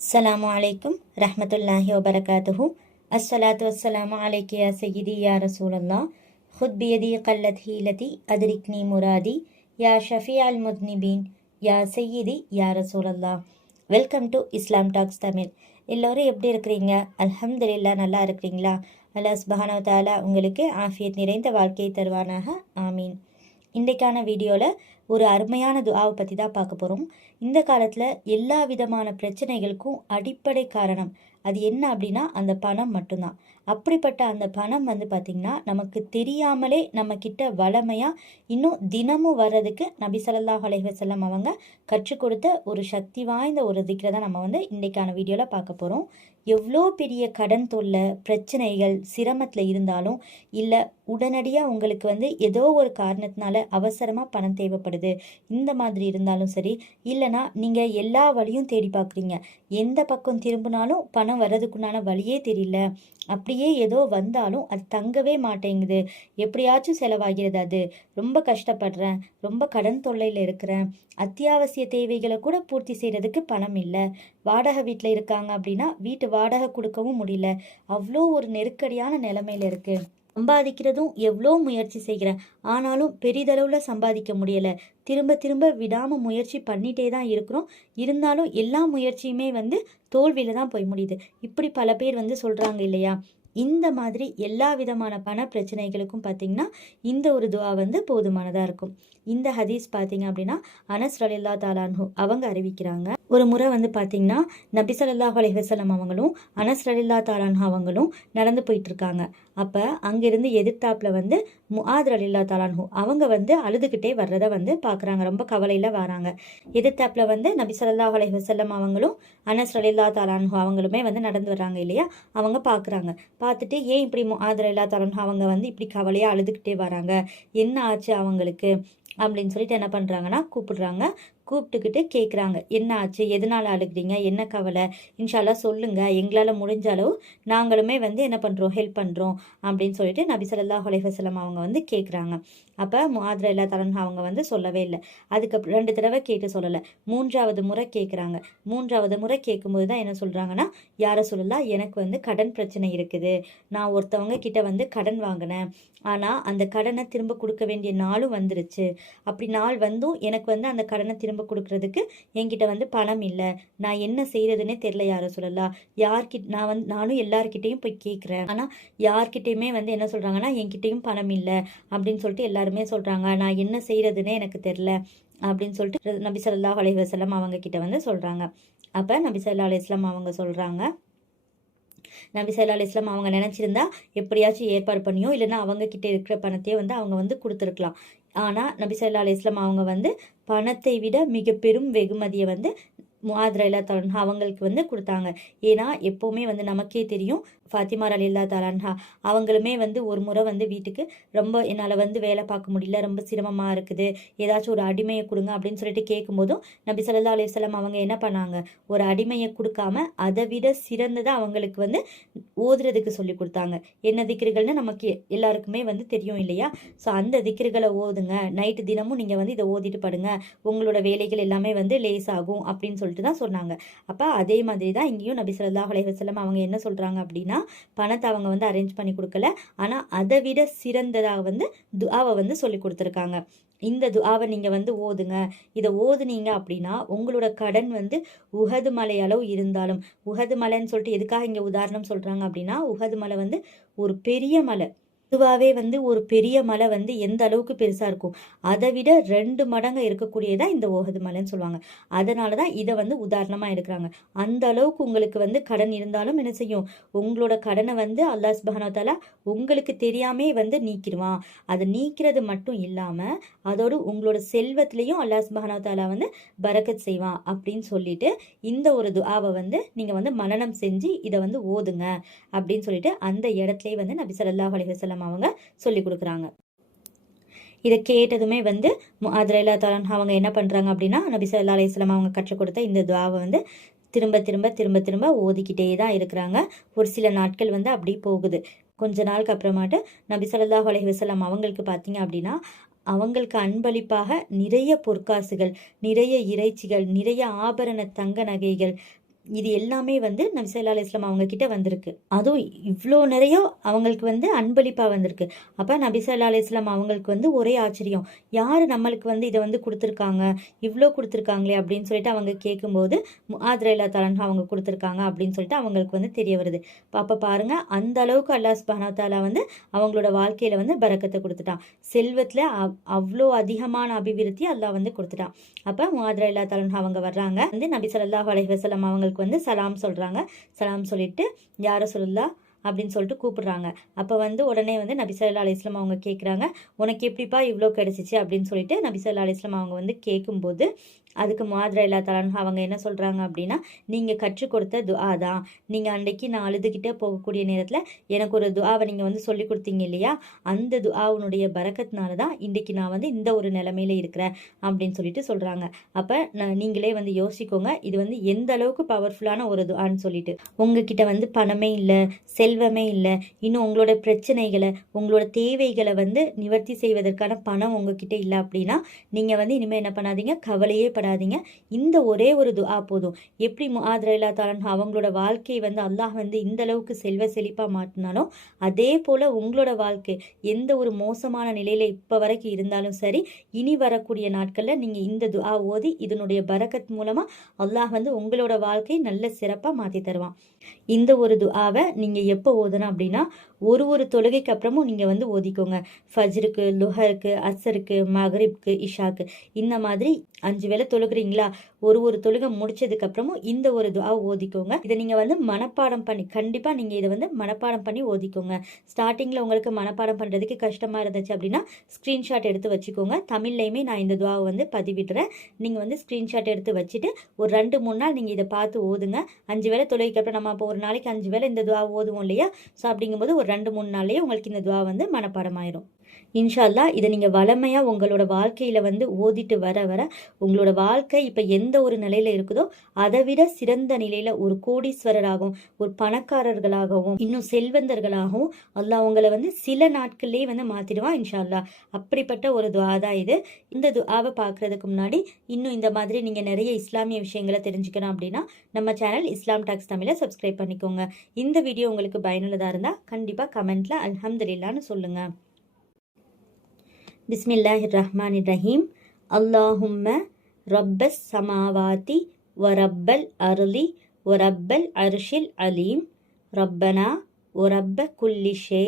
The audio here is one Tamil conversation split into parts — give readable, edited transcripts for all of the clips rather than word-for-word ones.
அஸ்ஸலாமு அலைக்கும் ரஹ்மத்துல்லாஹி வபரகாத்துஹு. அஸ்ஸலாத்து வஸ்ஸலாமு அலைக்கி யா சய்யிதி யா ரசூலல்லாஹ். ஹுத் பியதி கல்லத் ஹீலதி அதிரிக்னி முராதி யா ஷஃபி அல் முத்னிபீன் யா சய்யிதி யா ரசூலல்லாஹ். Welcome to Islam talks Tamil. எல்லோரும் எப்படி இருக்கிறீங்க? அல்ஹம்துலில்லாஹ், நல்லா இருக்கிறீங்களா? அல்லாஹ் சுப்ஹானஹு வ தஆலா உங்களுக்கு ஆஃபியத் நிறைந்த வாழ்க்கையை தருவானாக, ஆமீன். இன்றைக்கான வீடியோவில் ஒரு அருமையான துஆவை பற்றி தான் பார்க்க போகிறோம். இந்த காலத்தில் எல்லா விதமான பிரச்சனைகளுக்கும் அடிப்படை காரணம் அது என்ன அப்படின்னா அந்த பணம் மட்டும்தான். அப்படிப்பட்ட அந்த பணம் பார்த்திங்கன்னா நமக்கு தெரியாமலே நம்ம கிட்ட வளமையாக இன்னும் தினமும் வர்றதுக்கு நபி ஸல்லல்லாஹு அலைஹி வஸல்லம் அவங்க கற்றுக் கொடுத்த ஒரு சக்தி வாய்ந்த ஒரு திக்ரை தான் நம்ம இன்றைக்கான வீடியோவில் பார்க்க போகிறோம். எவ்வளோ பெரிய கடன் தொல்லை, பிரச்சனைகள், சிரமத்தில் இருந்தாலும் இல்லை உடனடியாக உங்களுக்கு ஏதோ ஒரு காரணத்தினால அவசரமாக பணம் தேவைப்படுது, இந்த மாதிரி இருந்தாலும் சரி, இல்லைனா நீங்கள் எல்லா வழியும் தேடி பார்க்குறீங்க, எந்த பக்கம் திரும்பினாலும் பணம் வர்றதுக்குண்டான வழியே தெரியல, அப்படியே ஏதோ வந்தாலும் அது தங்கவே மாட்டேங்குது, எப்படியாச்சும் செலவாகிறது, அது ரொம்ப கஷ்டப்படுறேன், ரொம்ப கடன் தொல்லையில் இருக்கிறேன், அத்தியாவசிய தேவைகளை கூட பூர்த்தி செய்கிறதுக்கு பணம் இல்லை, வாடகை வீட்டில் இருக்காங்க அப்படின்னா வீட்டு வாடகை கொடுக்கவும் முடியல, அவ்வளோ ஒரு நெருக்கடியான நிலைமையில இருக்குது, சம்பாதிக்கிறதும் எவ்வளோ முயற்சி செய்கிறேன் ஆனாலும் பெரிதளவில் சம்பாதிக்க முடியலை, திரும்ப திரும்ப விடாமல் முயற்சி பண்ணிகிட்டே தான் இருக்கிறோம், இருந்தாலும் எல்லா முயற்சியுமே தோல்வியில் தான் போய் முடியுது, இப்படி பல பேர் சொல்கிறாங்க இல்லையா? இந்த மாதிரி எல்லா விதமான பண பிரச்சனைகளுக்கும் பார்த்திங்கன்னா இந்த ஒரு துஆ போதுமானதாக இருக்கும். இந்த ஹதீஸ் பார்த்திங்க அப்படின்னா அனஸ் ரலியல்லாஹு தஆலா அன்ஹு அவங்க அறிவிக்கிறாங்க. ஒரு முறை பார்த்திங்கன்னா நபி ஸல்லல்லாஹு அலைஹி வஸல்லம் அவங்களும் அனஸ் ரலியல்லாஹு தஆலா அன்ஹு அவங்களும் நடந்து போயிட்டு இருக்காங்க. அப்போ அங்கிருந்து எதிர்த்தாப்புல முஆத் ரலியல்லாஹு தஆலா அன்ஹு அவங்க அழுதுகிட்டே வர்றதை பார்க்குறாங்க, ரொம்ப கவலையில் வராங்க. எதிர்த்தாப்புல நபி ஸல்லல்லாஹு அலைஹி வஸல்லம் அவங்களும் அனஸ் ரலியல்லாஹு தஆலா அன்ஹு அவங்களுமே நடந்து வர்றாங்க இல்லையா? அவங்க பார்க்குறாங்க. பார்த்துட்டு ஏன் இப்படி முஆத் ரலியல்லாஹு தஆலா அன்ஹு அவங்க இப்படி கவலையாக அழுதுகிட்டே வராங்க, என்ன ஆச்சு அவங்களுக்கு அப்படின்னு சொல்லிட்டு என்ன பண்ணுறாங்கன்னா கூப்பிடுறாங்க. கூப்பிட்டுக்கிட்டு கேட்குறாங்க, என்ன ஆச்சு, எதனால் அழுகிறீங்க, என்ன கவலை, இன்ஷால்லா சொல்லுங்கள், எங்களால் முடிஞ்ச அளவு நாங்களுமே என்ன பண்ணுறோம், ஹெல்ப் பண்ணுறோம் அப்படின்னு சொல்லிட்டு நபி ஸல்லல்லாஹு அலைஹி வஸல்லம் அவங்க கேட்குறாங்க. அப்போ முஆத் ரலியல்லாஹு தஆலா அன்ஹு அவங்க சொல்லவே இல்லை. அதுக்கப்புறம் 2 தடவை கேட்டு சொல்லலை, 3வது முறை கேட்குறாங்க. 3வது முறை கேட்கும்போது தான் என்ன சொல்கிறாங்கன்னா, யா ரசூலல்லாஹ், எனக்கு கடன் பிரச்சனை இருக்குது, நான் ஒருத்தவங்க கிட்ட கடன் வாங்கினேன், ஆனால் அந்த கடனை திரும்ப கொடுக்க வேண்டிய நாளும் வந்துருச்சு, அப்படி நாள் வந்தும் எனக்கு அந்த கடனை திரும்ப கொடுக்கறதுக்கு என்கிட்ட பணம் இல்லை, நான் என்ன செய்யறதுன்னே தெரியல யா ரசூலல்லாஹ், யார்கிட்ட நானும் எல்லார்கிட்டையும் போய் கேட்குறேன், ஆனால் யார்கிட்டையுமே என்ன சொல்கிறாங்கன்னா என்கிட்டையும் பணம் இல்லை அப்படின்னு சொல்லிட்டு எல்லாருமே சொல்கிறாங்க, நான் என்ன செய்யறதுன்னே எனக்கு தெரில அப்படின்னு சொல்லிட்டு நபி ஸல்லல்லாஹு அலைஹி வஸல்லம் அவங்க கிட்ட சொல்கிறாங்க. அப்போ நபி ஸல்லல்லாஹு அலைஹி வஸல்லம் அவங்க சொல்கிறாங்க, நபி ஸல்லல்லாஹு அலைஹி வஸல்லம் அவங்க நினச்சிருந்தா எப்படியாச்சும் ஏற்பாடு பண்ணியோ இல்லைன்னா அவங்க கிட்ட இருக்கிற பணத்தையே அவங்க கொடுத்துருக்கலாம். ஆனால் நபி ஸல்லல்லாஹு அலைஹி வஸல்லம் அவங்க பணத்தை விட மிக பெரும் வெகுமதியை முஆத் ரலியல்லாஹு தஆலா அன்ஹா அவங்களுக்கு கொடுத்தாங்க. ஏன்னா எப்போவுமே நமக்கே தெரியும், ஃபாத்திமா ரலியல்லாஹு தஆலா அன்ஹா அவங்களுமே ஒரு முறை வீட்டுக்கு ரொம்ப என்னால் வேலை பார்க்க முடியல, ரொம்ப சிரமமாக இருக்குது, ஏதாச்சும் ஒரு அடிமையை கொடுங்க அப்படின்னு சொல்லிட்டு கேட்கும்போதும் நபி ஸல்லல்லாஹு அலைஹி வஸல்லம் அவங்க என்ன பண்ணாங்க, ஒரு அடிமையை கொடுக்காம அதை விட சிறந்ததை அவங்களுக்கு ஓதுறதுக்கு சொல்லி கொடுத்தாங்க. என்ன திக்ருகள்னு நமக்கு எல்லாருக்குமே தெரியும் இல்லையா? ஸோ அந்த திக்ருகளை ஓதுங்க, நைட்டு தினமும் நீங்கள் இதை ஓதிட்டு படுங்க, உங்களோட வேலைகள் எல்லாமே லேஸ் ஆகும் அப்படின்னு சொல்லிட்டு தான் சொன்னாங்க. அப்போ அதே மாதிரி தான் இங்கேயும் நபி ஸல்லல்லாஹு அலைஹி வஸல்லம் அவங்க என்ன சொல்கிறாங்க அப்படின்னா, பணத்தை அவங்க அரேஞ்ச் பண்ணி கொடுக்கல, ஆனால் அதை விட சிறந்ததாக துஆவை சொல்லி கொடுத்துருக்காங்க. இந்த துஆவை நீங்கள் ஓதுங்க, இதை ஓதுனீங்க அப்படின்னா உங்களோட கடன் உஹது மலை அளவு இருந்தாலும், உஹது மலைன்னு சொல்லிட்டு எதுக்காக இங்கே உதாரணம் சொல்கிறாங்க அப்படின்னா, உஹது மலை ஒரு பெரிய மலை, பொதுவாகவே ஒரு பெரிய மலை எந்த அளவுக்கு பெருசாக இருக்கும் அதை விட 2 மடங்கு இருக்கக்கூடியதான் இந்த உஹது மலைன்னு சொல்லுவாங்க. அதனால தான் இதை உதாரணமாக எடுக்கிறாங்க. அந்த அளவுக்கு உங்களுக்கு கடன் இருந்தாலும் என்ன செய்யும், உங்களோட கடனை அல்லாஹ் சுப்ஹானஹு வ தஆலா உங்களுக்கு தெரியாமே நீக்கிடுவான். அதை நீக்கிறது மட்டும் இல்லாமல் அதோடு உங்களோட செல்வத்திலையும் அல்லாஹ் சுப்ஹானஹு வ தஆலா பரக்கத் செய்வான் அப்படின்னு சொல்லிட்டு இந்த ஒரு துஆவை நீங்கள் மனனம் செஞ்சு இதை ஓதுங்க அப்படின்னு சொல்லிட்டு அந்த இடத்துலேயே நபி ஸல்லல்லாஹு அலைஹி வஸல்லம் அவங்க சொல்லி கொடுக்குறாங்க. இதை கேட்டதுமே முஆத் ரலியல்லாஹு தஆலா அன்ஹு அவங்க என்ன பண்ணுறாங்க அப்படின்னா, நபி ஸல்லல்லாஹு அலைஹி வஸல்லம் அவங்க கற்றுக் கொடுத்த இந்த துஆவை திரும்ப திரும்ப திரும்ப திரும்ப ஓதிக்கிட்டே தான் இருக்கிறாங்க. ஒரு சில நாட்கள் அப்படி போகுது. கொஞ்ச நாளுக்கு அப்புறமாட்டு நபி ஸல்லல்லாஹு அலைஹி வஸல்லம் அவங்களுக்கு பார்த்தீங்க அப்படின்னா அவங்களுக்கு அன்பளிப்பாக நிறைய பொற்காசுகள், நிறைய இறைச்சிகள், நிறைய ஆபரண தங்க நகைகள், இது எல்லாமே வந்து நபி ஸல்லல்லாஹு அலைஹி வஸல்லம் அவங்க கிட்ட வந்திருக்கு. அதுவும் இவ்வளோ நிறைய அவங்களுக்கு வந்து அன்பளிப்பாக வந்திருக்கு. அப்போ நபி ஸல்லல்லாஹு அலைஹி வஸல்லம் அவங்களுக்கு வந்து ஒரே ஆச்சரியம், யார் நம்மளுக்கு வந்து இதை வந்து கொடுத்துருக்காங்க, இவ்வளோ கொடுத்துருக்காங்களே அப்படின்னு சொல்லிட்டு அவங்க கேட்கும்போது முஆத் ரலியல்லாஹு தஆலா அவங்க கொடுத்துருக்காங்க அப்படின்னு சொல்லிட்டு அவங்களுக்கு வந்து தெரிய வருது. அப்போ பாருங்க, அந்த அளவுக்கு அல்லாஹ் சுப்ஹானஹு வ தஆலா வந்து அவங்களோட வாழ்க்கையில வந்து பரக்கத்தை கொடுத்துட்டான். செல்வத்தில் அவ்வளோ அதிகமான அபிவிருத்தி அல்லாஹ் வந்து கொடுத்துட்டான். அப்போ முஆத் ரலியல்லாஹு தஆலா அவங்க வர்றாங்க, வந்து நபி ஸல்லல்லாஹு அலைஹி வஸல்லம் அவங்களுக்கு வந்து சலாம் சொல்றாங்க. சலாம் சொல்லிட்டு யா ரசூலுல்லாஹ் அப்படின்னு சொல்லிட்டு கூப்பிடுறாங்க. அப்போ வந்து உடனே வந்து நபி ஸல்லல்லாஹு அலைஹி வஸல்லம் அவங்க கேட்குறாங்க, உனக்கு எப்படிப்பா இவ்வளோ கிடைச்சிச்சு அப்படின்னு சொல்லிட்டு நபி ஸல்லல்லாஹு அலைஹி வஸல்லம் அவங்க வந்து கேட்கும்போது அதுக்கு முஆத் ரலியல்லாஹு தஆலா அவங்க என்ன சொல்கிறாங்க அப்படின்னா, நீங்கள் கற்றுக் கொடுத்த துஆ தான். நீங்கள் அன்றைக்கி நான் அழுதுகிட்டே போகக்கூடிய நேரத்தில் எனக்கு ஒரு துஆவை நீங்கள் வந்து சொல்லி கொடுத்தீங்க இல்லையா, அந்த துஆவுனுடைய பரக்கத்னால தான் இன்றைக்கி நான் வந்து இந்த ஒரு நிலைமையில இருக்கிறேன் அப்படின்னு சொல்லிட்டு சொல்கிறாங்க. அப்போ நீங்களே வந்து யோசிக்கோங்க, இது வந்து எந்த அளவுக்கு பவர்ஃபுல்லான ஒரு துஆன்னு சொல்லிட்டு. உங்ககிட்ட வந்து பணமே இல்லை, செல்வமே இல்லை, இன்னும் உங்களோட பிரச்சனைகளை உங்களோட தேவைகளை வந்து நிவர்த்தி செய்வதற்கான பணம் உங்ககிட்ட இல்லை அப்படின்னா நீங்கள் வந்து இனிமேல் என்ன பண்ணாதீங்க, கவலையே படாதீங்க. இந்த ஒரே ஒரு துஆ போதும். எப்படி முஆத் ரலியல்லாஹு தஆலா அவங்களோட வாழ்க்கையை வந்து அல்லாஹ் வந்து இந்த அளவுக்கு செல்வ செழிப்பாக மாற்றினானோ அதே போல் உங்களோட வாழ்க்கை எந்த ஒரு மோசமான நிலையில் இப்போ வரைக்கும் இருந்தாலும் சரி, இனி வரக்கூடிய நாட்களில் நீங்கள் இந்த துஆ ஓதி இதனுடைய பரக்கத் மூலமாக அல்லாஹ் வந்து உங்களோட வாழ்க்கையை நல்ல சிறப்பாக மாற்றி தருவான். இந்த ஒரு துஆவை நீங்கள் எப்போ ஓதணும் அப்படின்னா, ஒரு தொழுகைக்கு அப்புறமும் நீங்கள் வந்து ஓதிக்கோங்க. ஃபஜ்ருக்கு, லுஹருக்கு, அசருக்கு, மகரிப்க்கு, இஷாக்கு, இந்த மாதிரி 5 வேளை தொழுகிறீங்களா, ஒரு தொழுகை முடிச்சதுக்கு அப்புறமும் இந்த ஒரு துஆ ஓதிக்கோங்க. இதை நீங்கள் வந்து மனப்பாடம் பண்ணி, கண்டிப்பாக நீங்கள் இதை வந்து மனப்பாடம் பண்ணி ஓதிக்கோங்க. ஸ்டார்டிங்கில் உங்களுக்கு மனப்பாடம் பண்ணுறதுக்கு கஷ்டமாக இருந்துச்சு அப்படின்னா ஸ்க்ரீன்ஷாட் எடுத்து வச்சுக்கோங்க. தமிழ்லையுமே நான் இந்த துஆவை வந்து பதிவிடுறேன். நீங்கள் வந்து ஸ்க்ரீன்ஷாட் எடுத்து வச்சுட்டு ஒரு 2-3 நாள் நீங்கள் இதை பார்த்து ஓதுங்க. 5 வேளை தொழுகைக்கு அப்புறம் நம்ம அப்போ ஒரு நாளைக்கு 5 வேளை இந்த துஆ ஓதுவோம் இல்லையா, ஸோ அப்படிங்கும்போது ஒரு 2-3 நாள்லேயே உங்களுக்கு இந்த துஆ வந்து மனப்பாடமாயிரும். இன்ஷா அல்லாஹ் இதை நீங்கள் வளமையாக உங்களோட வாழ்க்கையில் வந்து ஓதிட்டு வர வர உங்களோட வாழ்க்கை இப்போ எந்த ஒரு நிலையில் இருக்குதோ அதை விட சிறந்த நிலையில் ஒரு கோடீஸ்வரராகவும் ஒரு பணக்காரர்களாகவும் இன்னும் செல்வந்தர்களாகவும் அல்லாஹ் உங்களை வந்து சில நாட்கள்லேயே வந்து மாற்றிடுவான் இன்ஷா அல்லாஹ். அப்படிப்பட்ட ஒரு துஆ தான் இது. இந்த துஆவை பார்க்குறதுக்கு முன்னாடி இன்னும் இந்த மாதிரி நீங்கள் நிறைய இஸ்லாமிய விஷயங்களை தெரிஞ்சுக்கணும் அப்படின்னா நம்ம சேனல் இஸ்லாம் டாக்ஸ் தமிழை சப்ஸ்கிரைப் பண்ணிக்கோங்க. இந்த வீடியோ உங்களுக்கு பயனுள்ளதாக இருந்தால் கண்டிப்பாக கமெண்ட்டில் அல்ஹம்துலில்லாஹ்னு சொல்லுங்கள். பிஸ்மில்லாஹிர் ரஹ்மானிர் ரஹீம். அல்லாஹும்ம ரப்பஸ் சமாவாதி வ ரப்பல் அர்லி வ ரப்பல் அர்ஷில் அலீம் ரப்பனா வ ரப்ப குல்லி ஷே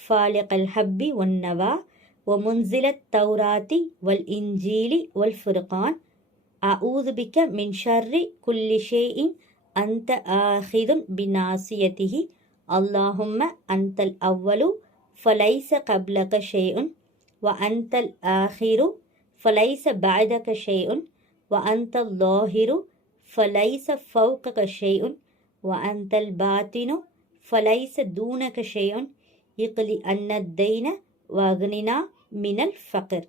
ஃபாலிகல் ஹப்பி வன்னவா வ முன்சிலத் தௌராத்தி வல் இன்ஜீலி வல் ஃபுர்கான் அஊது பிக்க மின் ஷர்ரி குல்லி ஷேஇன் அந்த ஆஹிதுன் பினாசியதிஹி அல்லாஹும்ம அந்தல் அவ்வலு ஃபலைஸ கப்லக ஷேஉன் وأنت الآخر فليس بعدك شيء وأنت الظاهر فليس فوقك شيء وأنت الباطن فليس دونك شيء اقلي أن الدين واغننا من الفقر.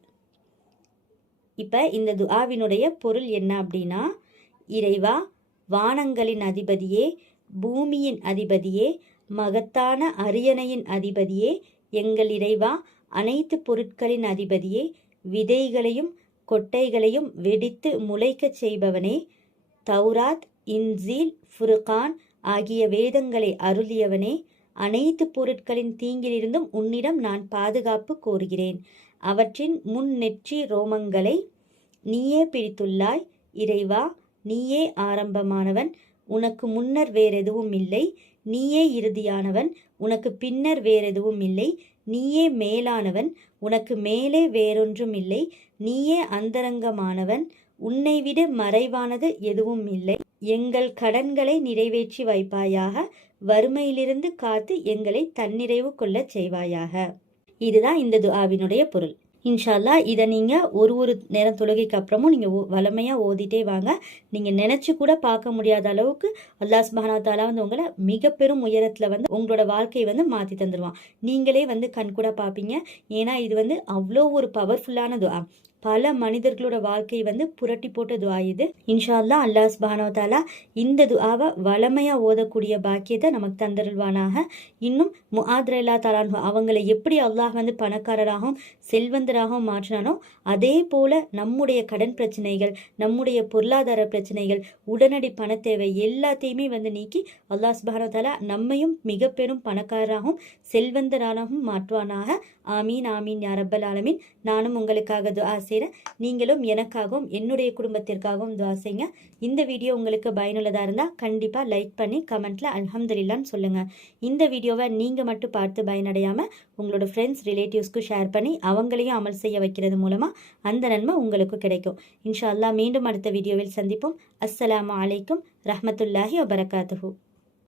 இப்போ இந்த துஆவினுடைய பொருள் என்ன அப்படின்னா, இறைவா, வானங்களின் அதிபதியே, பூமியின் அதிபதியே, மகத்தான அரியணையின் அதிபதியே, எங்கள் இறைவா, அனைத்து பொருட்களின் அதிபதியே, விதைகளையும் கொட்டைகளையும் வெடித்து முளைக்கச் செய்பவனே, தௌராத், இன்ஜீல், ஃபுர்கான் ஆகிய வேதங்களை அருளியவனே, அனைத்து பொருட்களின் தீங்கிலிருந்தும் உன்னிடம் நான் பாதுகாப்பு கோருகிறேன். அவற்றின் முன் நெற்றி ரோமங்களை நீயே பிடித்துள்ளாய். இறைவா, நீயே ஆரம்பமானவன், உனக்கு முன்னர் வேறெதுவும் இல்லை. நீயே இறுதியானவன், உனக்கு பின்னர் வேறெதுவும் இல்லை. நீயே மேலானவன், உனக்கு மேலே வேறொன்றும் இல்லை. நீயே அந்தரங்கமானவன், உன்னை விட மறைவானது எதுவும் இல்லை. எங்கள் கடன்களை நிறைவேற்றி வைப்பாயாக, வறுமையிலிருந்து காத்து எங்களை தன்னிறைவு கொள்ளச் செய்வாயாக. இதுதான் இந்த துஆவினுடைய பொருள். இன்ஷா அல்லாஹ் இதை நீங்கள் ஒரு நேரம் தொழுகைக்கு அப்புறமும் நீங்கள் வளமையாக ஓதிட்டே வாங்க. நீங்கள் நினச்சி கூட பார்க்க முடியாத அளவுக்கு அல்லாஹ் சுப்ஹானஹு வ தஆலா வந்து உங்களை மிக பெரும் உயரத்தில் வந்து உங்களோட வாழ்க்கையை வந்து மாற்றி தந்துடுவான். நீங்களே வந்து கண் கூட பார்ப்பீங்க. ஏன்னா இது வந்து அவ்வளோ ஒரு பவர்ஃபுல்லான துஆ. பல மனிதர்களோட வாழ்க்கையை வந்து புரட்டி போட்ட துஆ இது. இன்ஷா அல்லாஹ் அல்லாஹ் சுப்ஹானஹு வ தஆலா இந்த துஆவை வளமையா ஓதக்கூடிய பாக்கியத்தை நமக்கு தந்தருள்வானாக. இன்னும் முஆத் ரலியல்லாஹு தஆலா அன்ஹு அவங்களை எப்படி அல்லாஹ் வந்து பணக்காரராகவும் செல்வந்தராகவும் மாற்றினானோ அதே போல நம்முடைய கடன் பிரச்சனைகள், நம்முடைய பொருளாதார பிரச்சனைகள், உடனடி பண தேவை எல்லாத்தையுமே வந்து நீக்கி அல்லாஹ் சுப்ஹானஹு வ தஆலா நம்மையும் மிக பெரும் பணக்காரராகவும் செல்வந்தராகவும் மாற்றுவானாக. ஆமீன் ஆமீன் யா ரப்பல் ஆலமீன். நானும் உங்களுக்காக துஆ செய்கிறேன். நீங்களும் எனக்காகவும் என்னுடைய குடும்பத்திற்காகவும் துஆ செய்யுங்க. இந்த வீடியோ உங்களுக்கு பயனுள்ளதாக இருந்தால் கண்டிப்பாக லைக் பண்ணி கமெண்ட்டில் அல்ஹம்துலில்லாஹ்னு சொல்லுங்கள். இந்த வீடியோவை நீங்கள் மட்டும் பார்த்து பயனடையாமல் உங்களோட ஃப்ரெண்ட்ஸ் ரிலேட்டிவ்ஸ்க்கு ஷேர் பண்ணி அவங்களையும் அமல் செய்ய வைக்கிறது மூலமாக அந்த நன்மை உங்களுக்கு கிடைக்கும். இன்ஷா அல்லாஹ் மீண்டும் அடுத்த வீடியோவில் சந்திப்போம். அஸ்ஸலாமு அலைக்கும் ரஹ்மத்துல்லாஹி வபரகாத்துஹு.